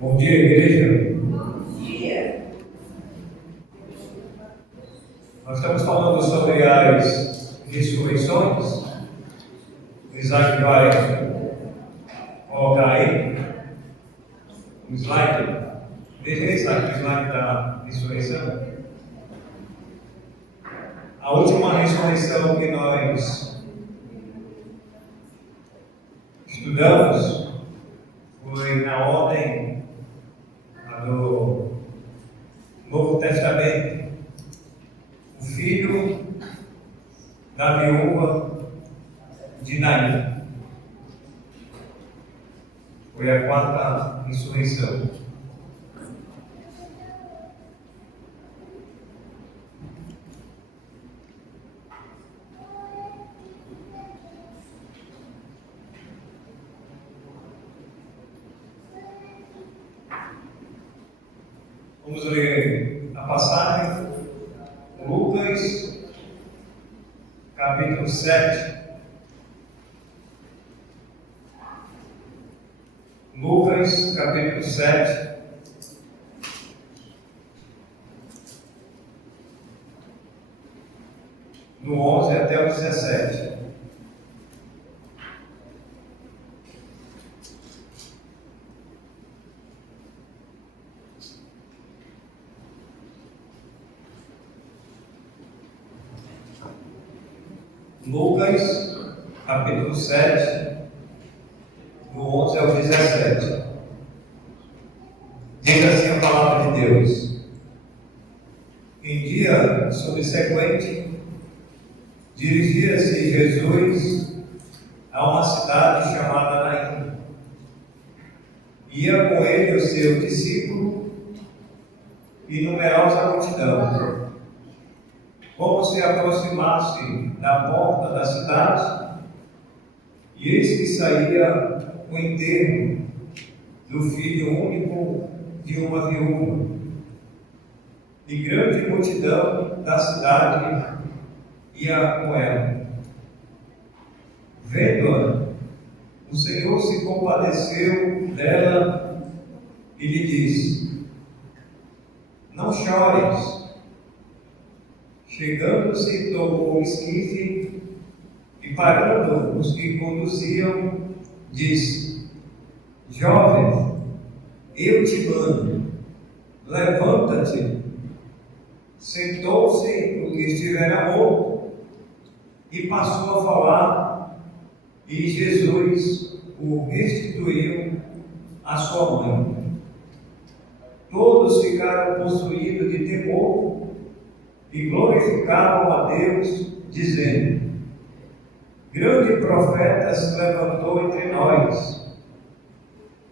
Bom dia, igreja. Bom dia. Nós estamos falando sobre as ressurreições. O Isaac vai colocar aí o slide. Veja aí, Isaac, o slide da ressurreição. A última ressurreição que nós estudamos foi na ordem do Novo Testamento. O filho da viúva de Naim. Foi a quarta ressurreição. Vamos ler a passagem, Lucas, capítulo 7. Lucas, capítulo 7. Do 11 até o 17. Lucas, capítulo 7, do 11 ao 17. Diz assim a palavra de Deus. Em dia subsequente, dirigia-se Jesus a uma cidade chamada Naim. Ia com ele o seu discípulo e numerosa multidão. Como se aproximasse da porta da cidade, e eis que saía o enterro do filho único de uma viúva, e grande multidão da cidade ia com ela. Vendo-a, o Senhor se compadeceu dela e lhe disse: não chores. Chegando-se, tomou o esquife e, parando os que conduziam, disse: jovem, eu te mando, levanta-te. Sentou-se o que estivera morto e passou a falar, e Jesus o restituiu à sua mãe. Todos ficaram possuídos de temor e glorificavam a Deus, dizendo: grande profeta se levantou entre nós,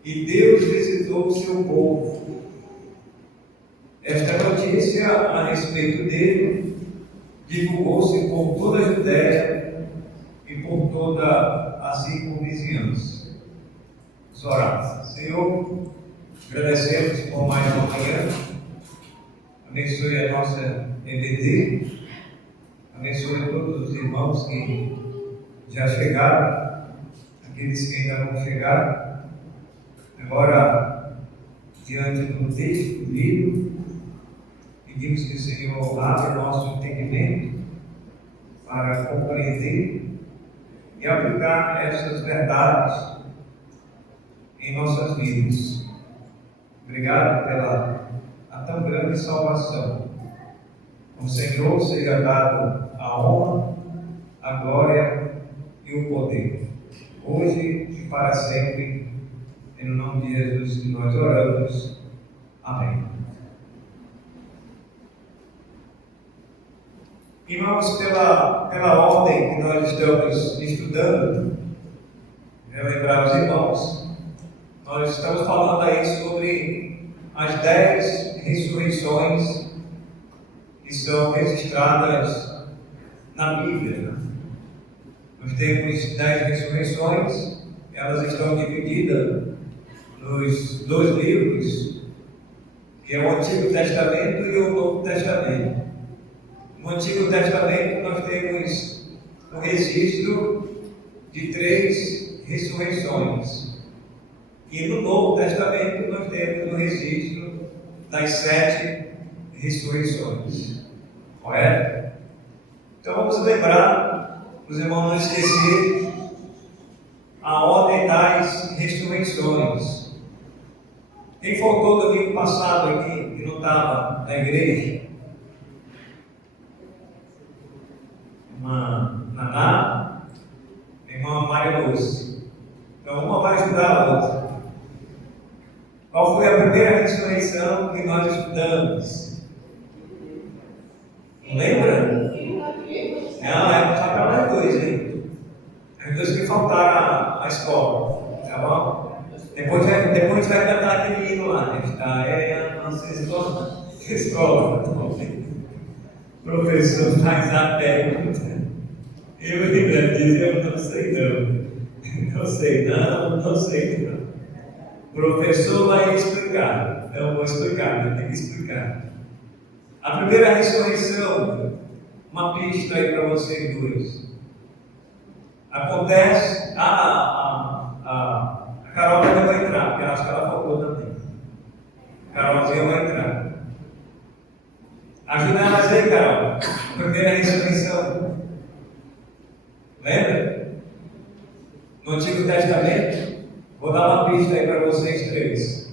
e Deus visitou o seu povo. Esta notícia a respeito dele divulgou-se por toda a Judéia e por toda a circunvizinhança. Vamos orar. Senhor, agradecemos por mais uma manhã. Abençoe a nossa EBD, abençoe todos os irmãos que já chegaram, aqueles que ainda não chegaram. Agora, diante do texto lido, pedimos que o Senhor abra o nosso entendimento para compreender e aplicar essas verdades em nossas vidas. Obrigado pela tão grande salvação. O Senhor seja dado a honra, a glória e o poder, hoje e para sempre, em nome de Jesus que nós oramos. Amém. Irmãos, pela ordem que nós estamos estudando, relembrar os irmãos, nós estamos falando aí sobre as 10 ressurreições que são registradas na Bíblia. Nós temos 10 ressurreições, elas estão divididas nos dois livros, que é o Antigo Testamento e o Novo Testamento. No Antigo Testamento nós temos o registro de 3 ressurreições. E no Novo Testamento nós temos das 7 ressurreições. Correto? Então vamos lembrar, os irmãos não esquecer a ordem das ressurreições. Quem faltou domingo passado aqui, que não estava na igreja? Irmã Naná, irmã Maria Lúcia. Então uma vai ajudar a outra. Qual foi a primeira ressurreição que nós estudamos? Não lembra? Não, é só para nós dois, hein? É dois que faltaram a escola, tá bom? Depois vai cantar aquele hino lá, né? É a nossa escola. Professor faz a técnica. Eu ainda disse, eu não sei não. Não sei não. O professor vai explicar. Eu vou explicar, eu tenho que explicar. A primeira ressurreição, uma pista aí para vocês dois. Acontece, a Carol também vai entrar, porque acho que ela faltou também. A Carolzinha vai entrar. Ajuda elas aí, Carol. Primeira ressurreição. Lembra? No Antigo Testamento, vou dar uma pista aí para vocês três.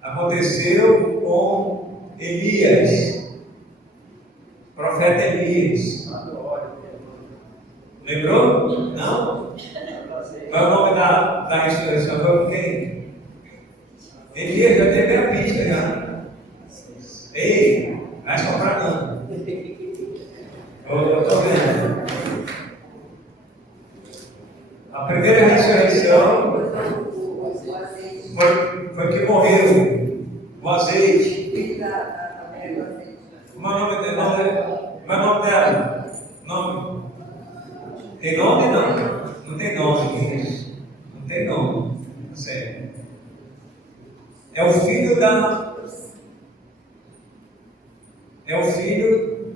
Aconteceu com Elias, profeta Elias. Lembrou? Não? Qual é o nome da ressurreição? Foi com quem? Elias, já teve a pista já. Ei, vai só para não. Eu estou vendo. A primeira ressurreição foi que morreu o azeite. Como é o nome dela? Nome? Tem nome não? Não tem nome isso. Não tem nome. Sério. É o filho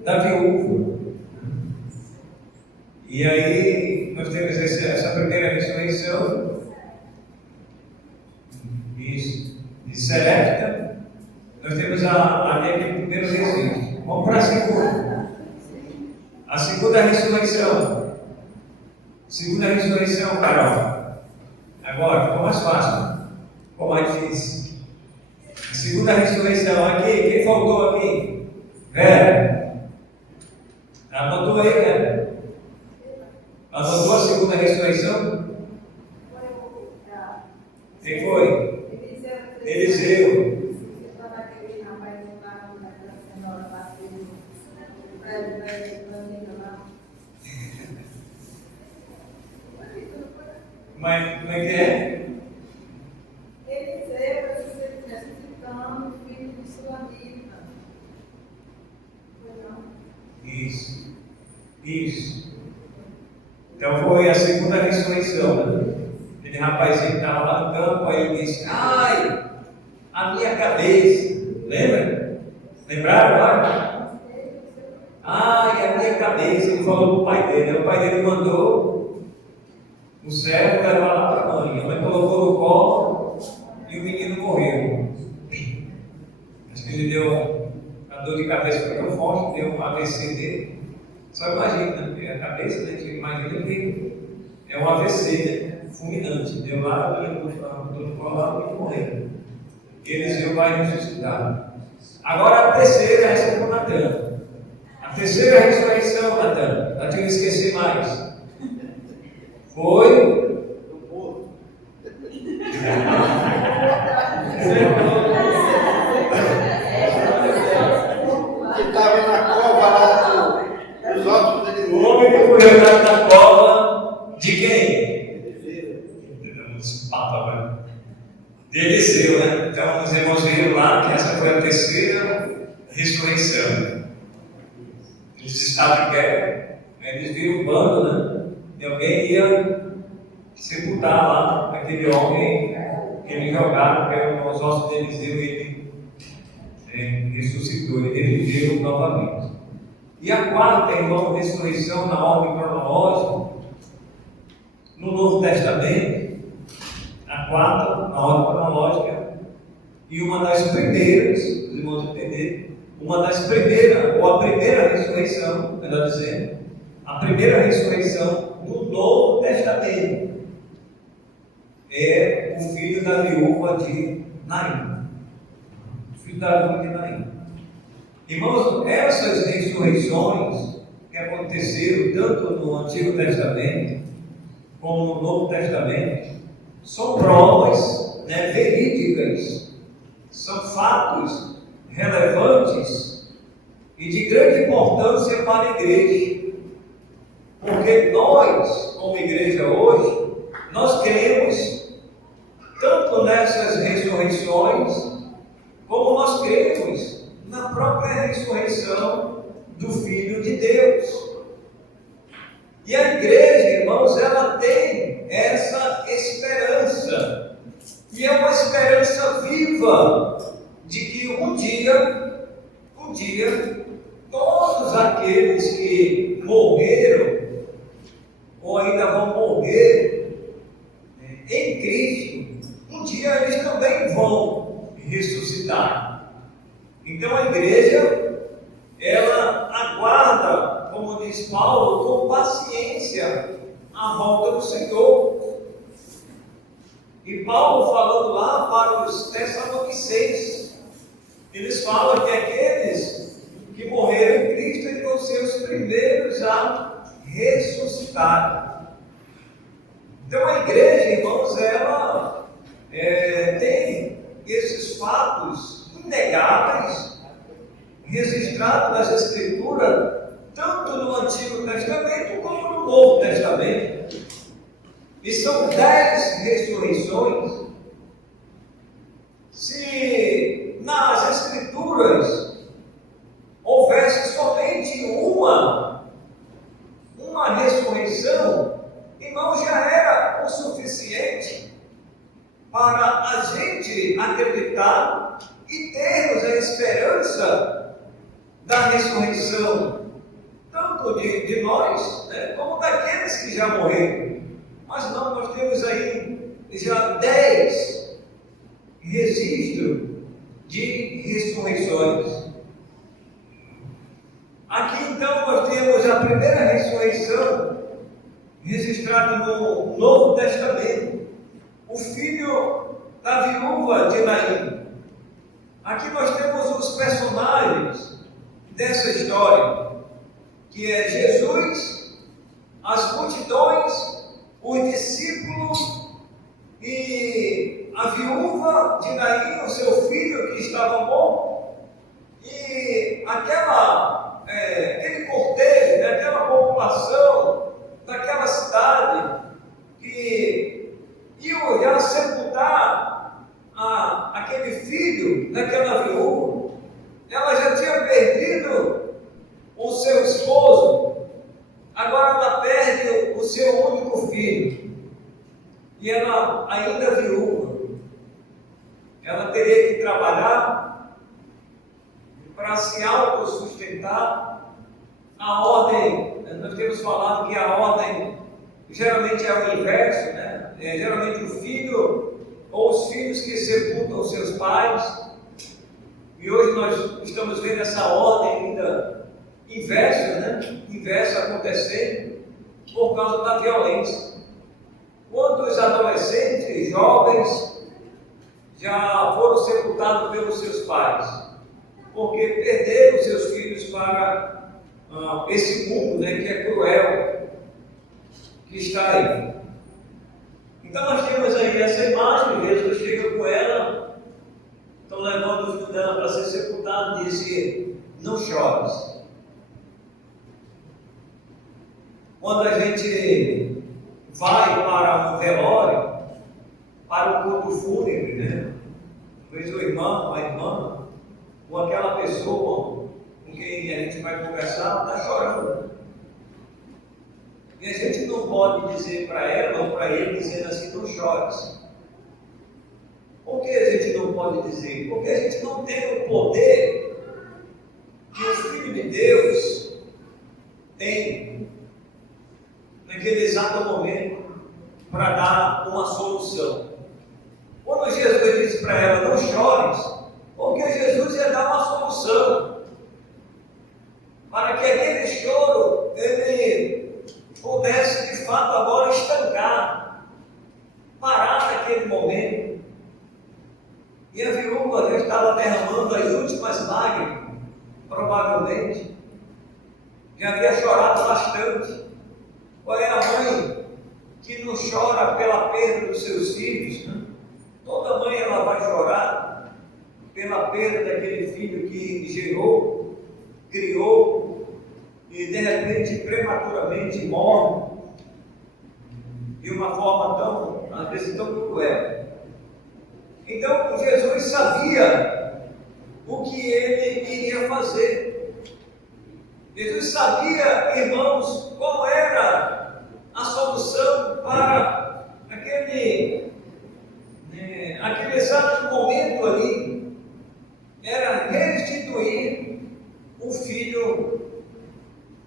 da viúva. E aí nós temos essa primeira ressurreição. Isso. De Serepta. Nós temos ali aquele primeiro registro. Vamos para a segunda. A segunda ressurreição. Segunda ressurreição, Carol. Agora, ficou mais fácil. Ficou mais difícil. A segunda ressurreição aqui. Quem faltou aqui? Vera. Anotou aí, Vera? Anotou a segunda ressurreição? Quem foi? Eliseu. Mas como é que é? Eliseu ressuscitando o filho de Sulamita. Isso. Então foi a segunda ressurreição, né? Aquele rapazinho que estava lá no campo, aí ele disse: ai, a minha cabeça. Lembra? Lembraram lá? Ai, a minha cabeça. Ele falou para o pai dele. Aí o pai dele mandou o servo levar lá para a mãe. A mãe colocou no colo e o menino morreu. Acho que ele deu a dor de cabeça muito forte, deu um AVC dele. Só imagina, né? A cabeça, né? Imagina que é um AVC, né? Fulminante. Deu lá, no colo e morreu. Eliseu vai ressuscitar. Agora a terceira, essa é com Natan. A terceira ressurreição, Natan. Não tinha que esquecer mais. Foi. Estava na cova lá dos ossos dele. O homem que foi jogado na cova de quem? De Eliseu, né? Então os irmãos viram lá que essa foi a terceira ressurreição. Eles estavam em guerra, eles viram um bando, né? E alguém ia sepultar lá aquele homem que eles jogaram, pegaram os ossos de Eliseu e ele ressuscitou, ele reviveu novamente. E a quarta, irmão, ressurreição na ordem cronológica, no Novo Testamento, a quarta, na ordem cronológica, E uma das primeiras, os irmãos entenderem, uma das primeiras, ou a primeira ressurreição, melhor dizendo, a primeira ressurreição do Novo Testamento é o filho da viúva de Naim. O filho da viúva de Naim. Irmãos, essas ressurreições que aconteceram tanto no Antigo Testamento como no Novo Testamento são provas, verídicas, são fatos relevantes e de grande importância para a igreja, porque nós, como igreja hoje, nós cremos tanto nessas ressurreições, como nós cremos na própria ressurreição do Filho de Deus. E a igreja, irmãos, ela tem essa esperança, e é uma esperança viva, de que um dia, todos aqueles que morreram, ou ainda vão morrer em Cristo, um dia eles também vão ressuscitar. Então a igreja, ela aguarda, como diz Paulo, com paciência a volta do Senhor. E Paulo falando lá para os Tessalonicenses, eles falam que aqueles que morreram em Cristo eles vão ser os primeiros a ressuscitar. Então a igreja, irmãos, ela tem esses fatos inegáveis registrados nas Escrituras, tanto no Antigo Testamento como no Novo Testamento. E são 10 ressurreições. Se nas Escrituras houvesse somente uma ressurreição, irmão, já era o suficiente para a gente acreditar e termos a esperança da ressurreição, tanto de nós, como daqueles que já morreram. Mas não, nós temos aí já 10 registros de ressurreições. Aqui então nós temos a primeira ressurreição registrada no Novo Testamento, o filho da viúva de Naim. Aqui nós temos os personagens dessa história, que é Jesus, as multidões, os discípulos e a viúva de Naim, o seu filho que estava morto, e aquele cortejo, aquela população daquela cidade que iam já sepultar aquele filho daquela viúva. Ela já tinha perdido o seu esposo, agora ela perde o seu único filho, e ela ainda viúva. Ela teria que trabalhar para se autossustentar. A ordem, nós temos falado que a ordem geralmente é o inverso, geralmente o filho ou os filhos que sepultam seus pais, e hoje nós estamos vendo essa ordem ainda inversa acontecendo por causa da violência. Quantos adolescentes, jovens, já foram sepultados pelos seus pais, porque perderam seus filhos para esse mundo, que é cruel, que está aí. Então nós temos aí essa imagem. Jesus chega com ela, estão levando o filho dela para ser sepultado, e disse: não chores. Quando a gente vai para um velório, para um culto fúnebre, talvez o irmão, a irmã, ou aquela pessoa com quem a gente vai conversar, está chorando. E a gente não pode dizer para ela ou para ele, dizendo assim: não chores. Por que a gente não pode dizer? Porque a gente não tem o poder que o Filho de Deus tem naquele exato momento para dar uma solução. Quando Jesus disse para ela: não chores, porque Jesus ia dar uma solução para que aquele choro ele pudesse de fato agora estancar, parar naquele momento. E a viúva já estava derramando as últimas lágrimas, provavelmente, já havia chorado bastante. Qual é a mãe que não chora pela perda dos seus filhos? Né? Toda mãe ela vai chorar pela perda daquele filho que gerou, criou e de repente prematuramente morre de uma forma tão, às vezes, tão cruel. Então Jesus sabia o que ele iria fazer. Jesus sabia, irmãos, qual era a solução para aquele exato momento ali. Era restituir o filho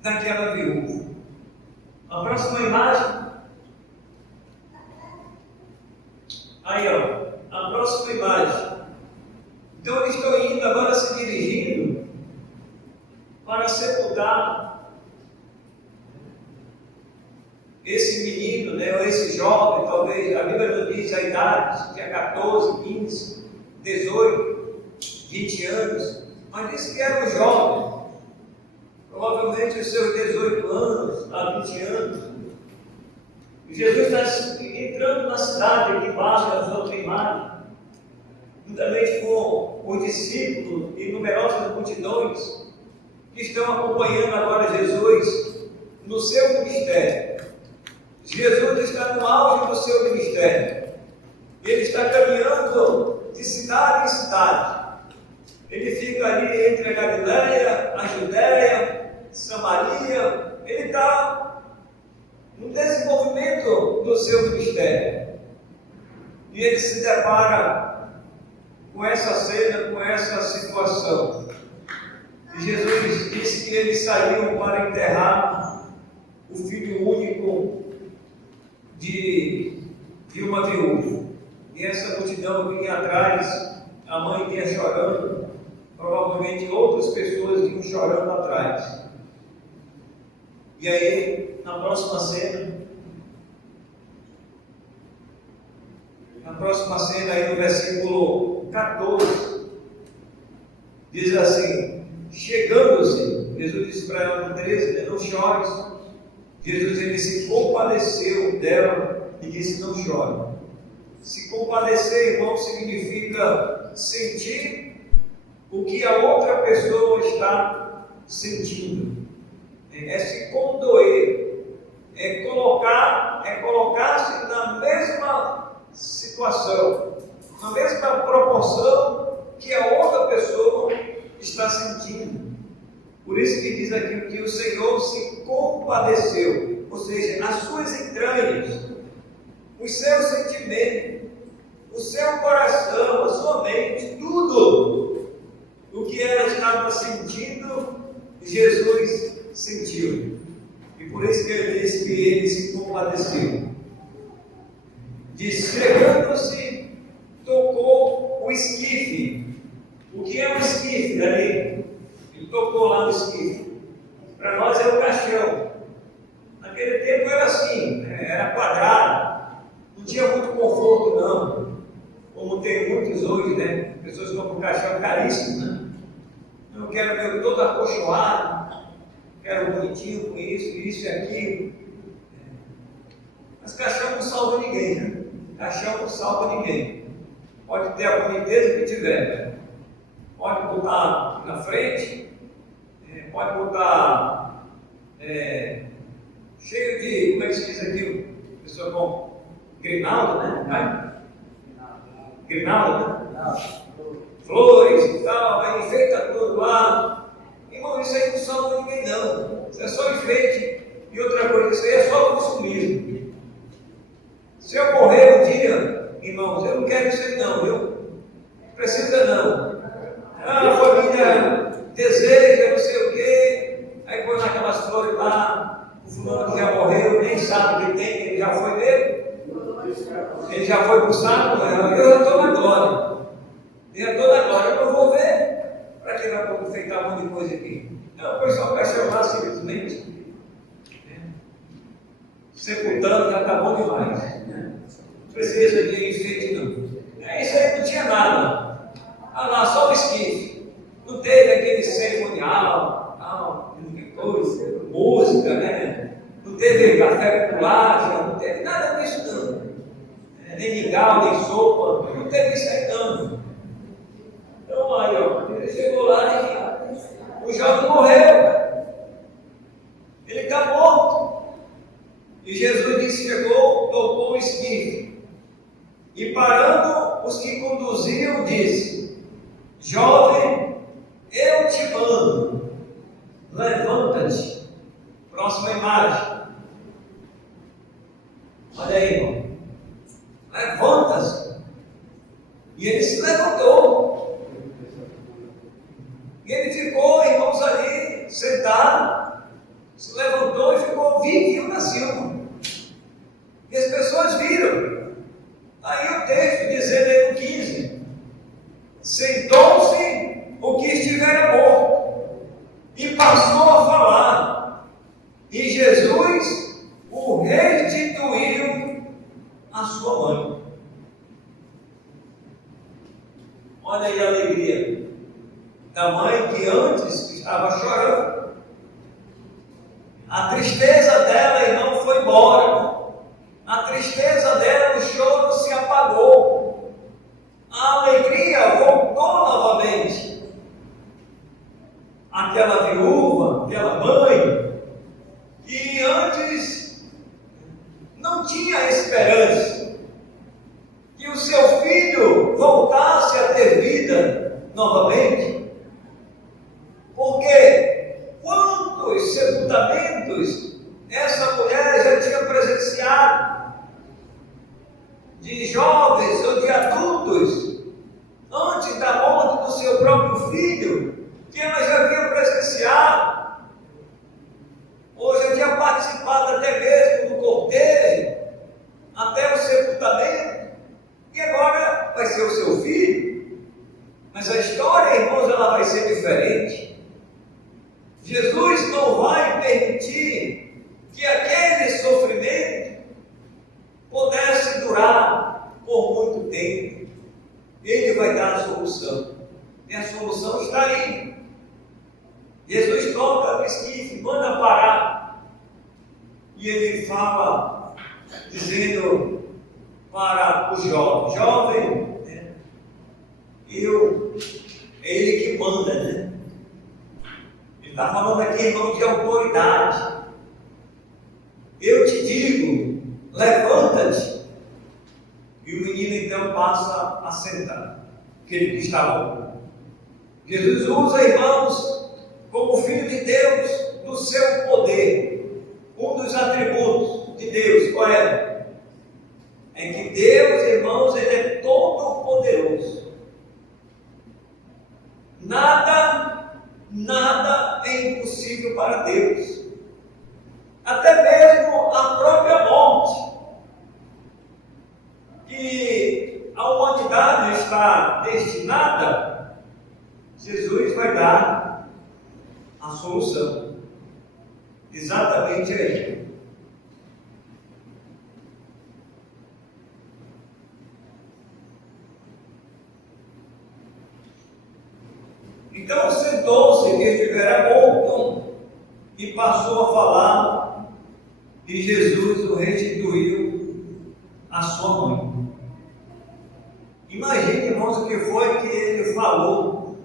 daquela viúva. A próxima imagem. Aí, ó, a próxima imagem. Então eles estão indo agora se dirigindo para sepultar esse menino, né, ou esse jovem, talvez, a Bíblia não diz a idade, tinha 14, 15, 18, 20 anos, mas diz que era um jovem, provavelmente os seus 18 anos a 20 anos. E Jesus está entrando na cidade, aqui embaixo da outra imagem, juntamente com os discípulos e numerosas multidões que estão acompanhando agora Jesus no seu ministério. Jesus está no auge do seu ministério. Ele está caminhando de cidade em cidade. Ele fica ali entre a Galileia, a Judéia, Samaria. Ele está no desenvolvimento do seu ministério. E ele se depara com essa cena, com essa situação. E Jesus disse que eles saíram para enterrar o filho único de uma viúva. E essa multidão vinha atrás, a mãe vinha chorando, provavelmente outras pessoas vinham chorando atrás. E aí, na próxima cena, aí no versículo 14, diz assim: chegando-se, Jesus disse para ela no 13, não chores. Jesus ele se compadeceu dela e disse: não chore. Se compadecer, irmão, significa sentir o que a outra pessoa está sentindo. É se condoer, é colocar-se na mesma situação, na mesma proporção que a outra pessoa está sentindo. Por isso que diz aqui que o Senhor se compadeceu, ou seja, as suas entranhas, os seus sentimentos, o seu coração, a sua mente, tudo o que ela estava sentindo, Jesus sentiu. E por isso que ele diz que ele se compadeceu. Diz: chegando-se, tocou o esquife. O que é o esquife ali? Ele tocou lá no esquife. Para nós é o caixão. Naquele tempo era assim, era quadrado, não tinha muito conforto não, como tem muitos hoje, né? Pessoas compram um caixão caríssimo, né? Eu quero ver todo acolchoado, quero bonitinho com isso e aquilo. Mas caixão não salva ninguém, né? Caixão não salva ninguém. Pode ter a boniteza que tiver, pode botar na frente, pode botar cheio de, como é que se diz aquilo? A pessoa com grinalda, né? Grinalda, né? Flores e tal, aí enfeita tudo lá. Irmão, isso aí não salva ninguém não. Isso é só enfeite. E outra coisa, isso aí é só consumismo. Se eu morrer um dia, irmãos, eu não quero isso aí não, viu? Não precisa não. A família deseja, não sei o quê, aí põe aquelas flores lá, o fulano que já morreu, nem sabe que tem, ele já foi mesmo. Ele já foi para o saco, eu já estou na glória. para enfeitar um monte de coisa aqui. Não, o pessoal quer chamar simplesmente. Sepultando já está bom demais. Não precisa de enfeite, não. Isso aí não tinha nada. Ah lá, só o esquife. Não teve aquele cerimonial, coisa, música, né? Não teve café popular, não teve nada disso, não. Nem mingau, nem sopa, não teve isso aí, não. Então, aí, ó, ele chegou lá e o jovem morreu. Ele está morto. E Jesus disse: chegou, tocou o esquife. E parando os que conduziam, disse: jovem, eu te mando, levanta-te. Próxima imagem. Olha aí, irmão. Levanta-se. E ele se levantou. E ele ficou, irmãos, ali, sentado. Se levantou e ficou vivo na cima. E as pessoas viram. Aí o texto dizendo aí no 15: sentou-se o que estivera morto e passou a falar. E Jesus o restituiu à sua mãe. Olha aí a alegria da mãe que antes estava chorando. A tristeza dela, irmão, foi embora. A tristeza dela, o choro se apagou. A alegria voltou novamente. Aquela viúva, aquela mãe, que antes não tinha esperança que o seu filho voltasse a ter vida novamente. Porque quantos sepultamentos essa mulher já tinha presenciado, de jovens ou de adultos, antes da morte do seu próprio filho, que ela já havia presenciado, ou já tinha participado até mesmo do cortejo, até o sepultamento, e agora vai ser o seu filho. Mas a história, irmãos, ela vai ser diferente. Jesus não vai permitir que aquele sofrimento pudesse durar por muito tempo. Ele vai dar a solução. E a solução está aí. Jesus toca no esquife, manda parar. E ele fala, dizendo para o jovem: jovem, é ele que manda, né? Ele está falando aqui, irmão, de autoridade. Eu te digo, levanta-te. E o menino então passa a sentar, aquele que está morto. Jesus usa, irmãos, como Filho de Deus, do seu poder. Um dos atributos de Deus, qual é? É que Deus, irmãos, Ele é todo poderoso. Nada é impossível para Deus. Até mesmo a própria morte, que a humanidade está destinada, Jesus vai dar a solução. Exatamente aí. Então sentou-se que estivera morto e passou a falar, e Jesus o restituiu à sua mãe. Imagine, irmãos, o que foi que ele falou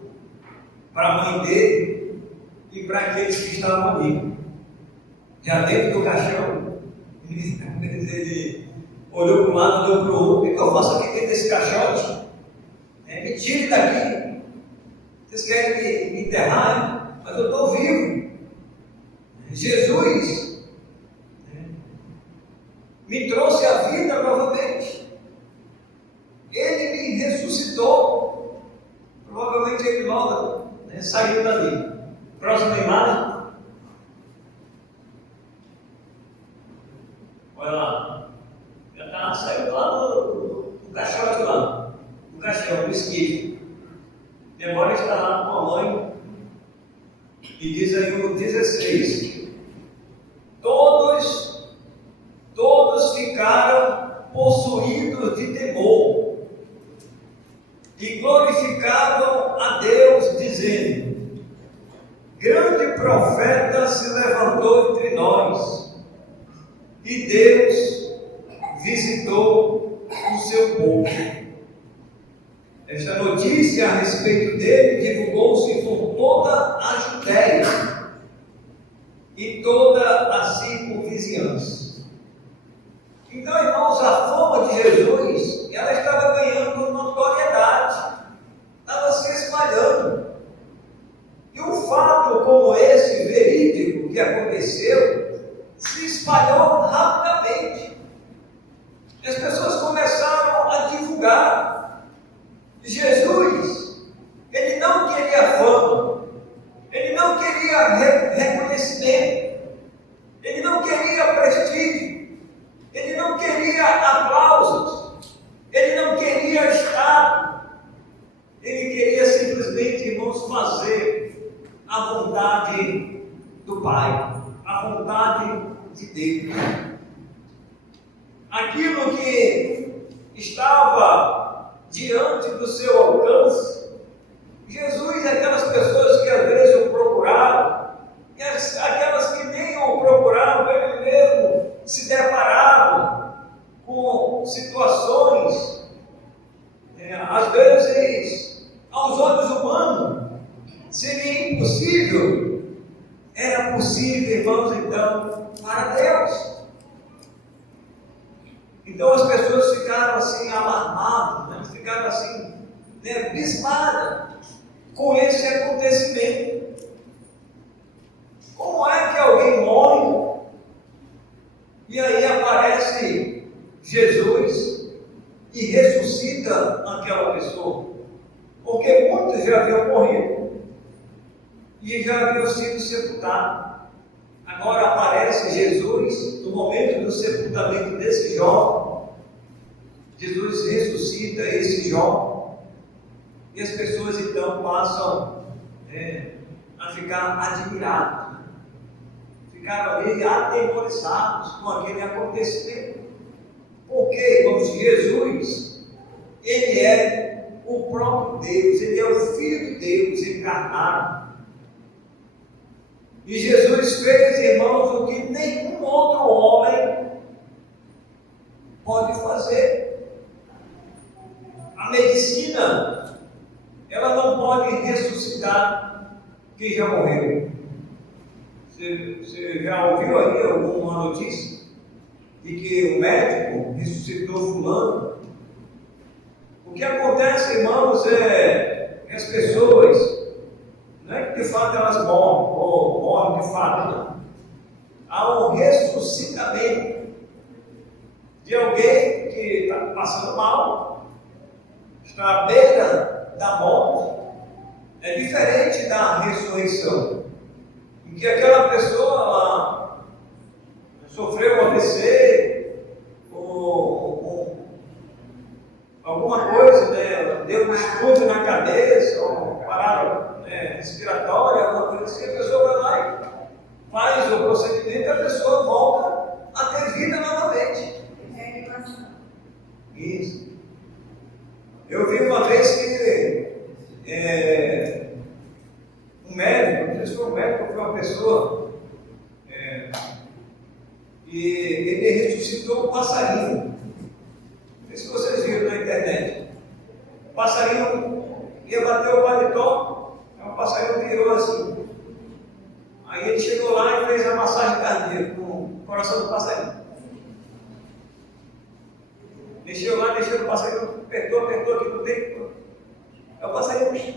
para a mãe dele e para aqueles que estavam ali. Já dentro do caixão, ele olhou para um lado, olhou para o outro: o que eu faço aqui dentro desse caixote? Me tire daqui. Vocês querem me enterrar, mas eu estou vivo. Jesus me trouxe a vida novamente. Ele me ressuscitou. Provavelmente ele logo saiu dali. Próxima imagem. Olha lá. Já saiu lá do caixote lá. Do caixão, do esquife. E agora está lá com a mãe, E diz aí o 16: todos ficaram possuídos de temor e glorificavam a Deus, dizendo: grande profeta se levantou entre nós, e Deus visitou o seu povo. Esta notícia a respeito dele divulgou-se por toda a Judéia e toda a circunvizinhança. Então, irmãos, a fama de Jesus, ela estava ganhando notoriedade, estava se espalhando. E um fato como esse, verídico, que aconteceu, se espalhou rapidamente. As pessoas começaram a divulgar. Jesus, ele não queria fama, ele não queria reconhecimento, ele não queria prestígio, ele não queria aplausos, ele não queria status, ele queria simplesmente, irmãos, fazer a vontade do Pai, a vontade de Deus. Aquilo que estava diante do seu alcance, Jesus, aquelas pessoas que às vezes o procuravam, e aquelas que nem o procuravam, ele mesmo se deparava com situações, às vezes, aos olhos humanos, seria impossível. Era possível, irmãos, então, para Deus. Então as pessoas ficaram assim alarmadas, ficaram assim, abismadas com esse acontecimento. Como é que alguém morre e aí aparece Jesus e ressuscita aquela pessoa? Porque muitos já haviam morrido e já haviam sido sepultados. Agora aparece Jesus no momento do sepultamento desse jovem. Jesus ressuscita esse jovem e as pessoas então passam a ficar admiradas, ficaram ali atemorizados com aquele acontecimento. Porque, irmãos, Jesus, ele é o próprio Deus, ele é o Filho de Deus encarnado. E Jesus fez, irmãos, o que nenhum outro homem pode fazer. A medicina, ela não pode ressuscitar quem já morreu. Você já ouviu aí alguma notícia de que o médico ressuscitou fulano? O que acontece, irmãos, é que as pessoas, não é que de fato elas morrem, ou morrem de fato, não. Há um ressuscitamento de alguém que está passando mal, está à beira da morte. É diferente da ressurreição, em que aquela pessoa sofreu um AVC, ou alguma coisa, deu um escudo na cabeça, ou parada respiratória, alguma coisa assim, a pessoa vai lá e faz o procedimento e a pessoa volta a ter vida novamente. Isso. Eu vi uma vez que um médico, não sei se foi um médico ou foi uma pessoa, e ele ressuscitou um passarinho. Não sei se vocês viram na internet. O passarinho ia bater o paletó, o passarinho virou assim. Aí ele chegou lá e fez a massagem cardíaca com o coração do passarinho. Mexeu lá, mexeu no passarinho, apertou aqui no tempo. Aí o passarinho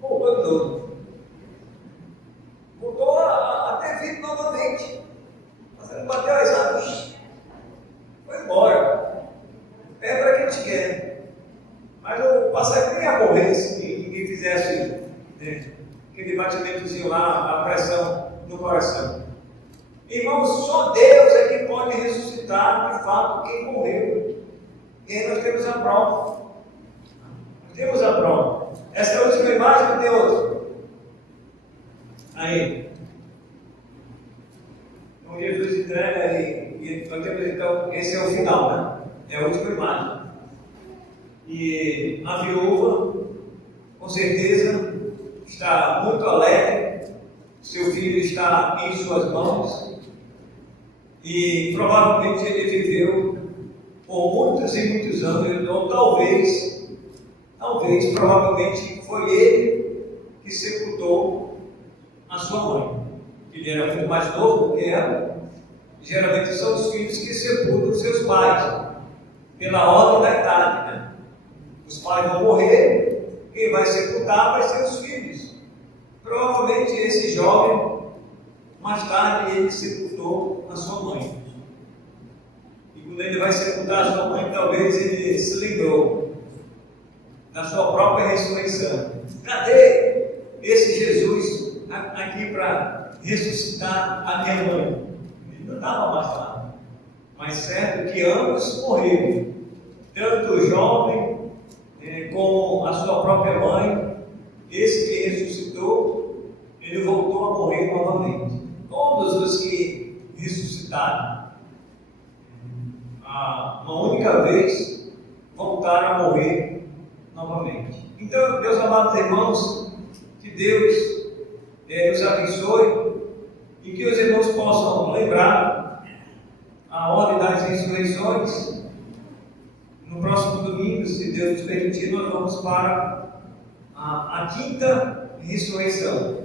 voltou de novo. Voltou a ter vida novamente. O passarinho bateu as asas, foi embora. É para quem te quer. Mas o passarinho nem ia morrer se ninguém fizesse aquele batimentozinho lá, a pressão no coração. Irmãos, só Deus é que pode ressuscitar de fato quem morreu. E aí nós temos a prova. Nós temos a prova. Essa é a última imagem que tem outra. Aí, então Jesus entrega e nós temos então, esse é o final, né? É a última imagem. E a viúva, com certeza, está muito alegre, seu filho está em suas mãos e provavelmente ele viveu por muitos e muitos anos, então talvez, provavelmente foi ele que sepultou a sua mãe. Ele era muito mais novo do que ela. Geralmente são os filhos que sepultam seus pais, pela ordem da idade, né? Os pais vão morrer, quem vai sepultar vai ser os filhos. Provavelmente esse jovem, mais tarde, ele sepultou a sua mãe. E quando ele vai sepultar a sua mãe, talvez ele se lembrou da sua própria ressurreição. Cadê esse Jesus aqui para ressuscitar a minha mãe? Ele não estava mais lá. Mas certo que ambos morreram. Tanto o jovem como a sua própria mãe, esse que ressuscitou, ele voltou a morrer novamente. Todos os que ressuscitaram, uma única vez, voltaram a morrer novamente. Então, meus amados irmãos, que Deus nos abençoe e que os irmãos possam lembrar a ordem das ressurreições. No próximo domingo, se Deus nos permitir, nós vamos para a quinta ressurreição.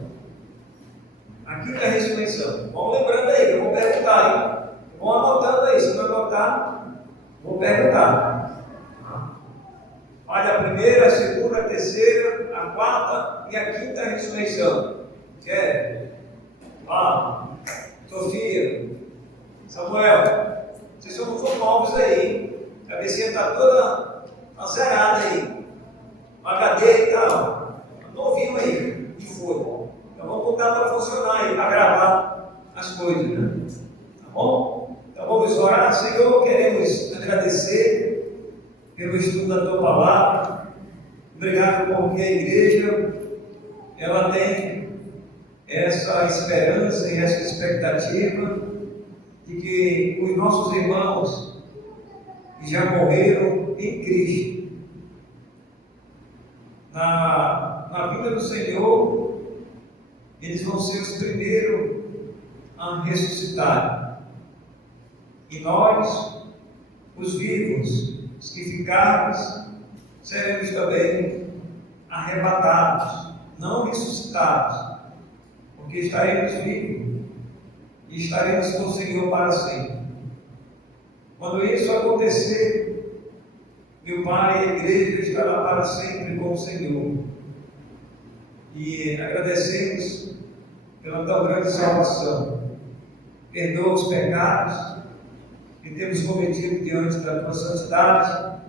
A quinta ressurreição. Vamos lembrando aí, eu vou perguntar, hein? Vão anotando aí, se não anotar, vou perguntar. Olha, a primeira, a segunda, a terceira, a quarta e a quinta ressurreição. Quer? Sofia, Samuel, vocês são novos aí, hein? A cabecinha está toda zerada aí. O HD está novinho aí. E foi. Então vamos botar para funcionar aí, para gravar as coisas, né? Tá bom? Então vamos orar. Senhor, queremos agradecer pelo estudo da Tua Palavra. Obrigado porque a igreja, ela tem essa esperança e essa expectativa de que os nossos irmãos que já morreram em Cristo, na vida do Senhor, eles vão ser os primeiros a ressuscitar. E nós, os vivos, os que ficarmos, seremos também arrebatados, não ressuscitados, porque estaremos vivos e estaremos com o Senhor para sempre. Quando isso acontecer, meu Pai, a igreja estará para sempre com o Senhor. E agradecemos pela tão grande salvação. Perdoa os pecados que temos cometido diante da Tua santidade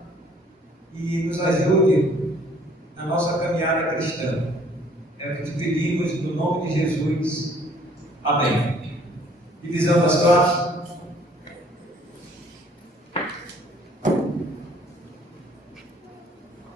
e nos ajude na nossa caminhada cristã. É o que te pedimos no nome de Jesus. Amém. Divisão das classes.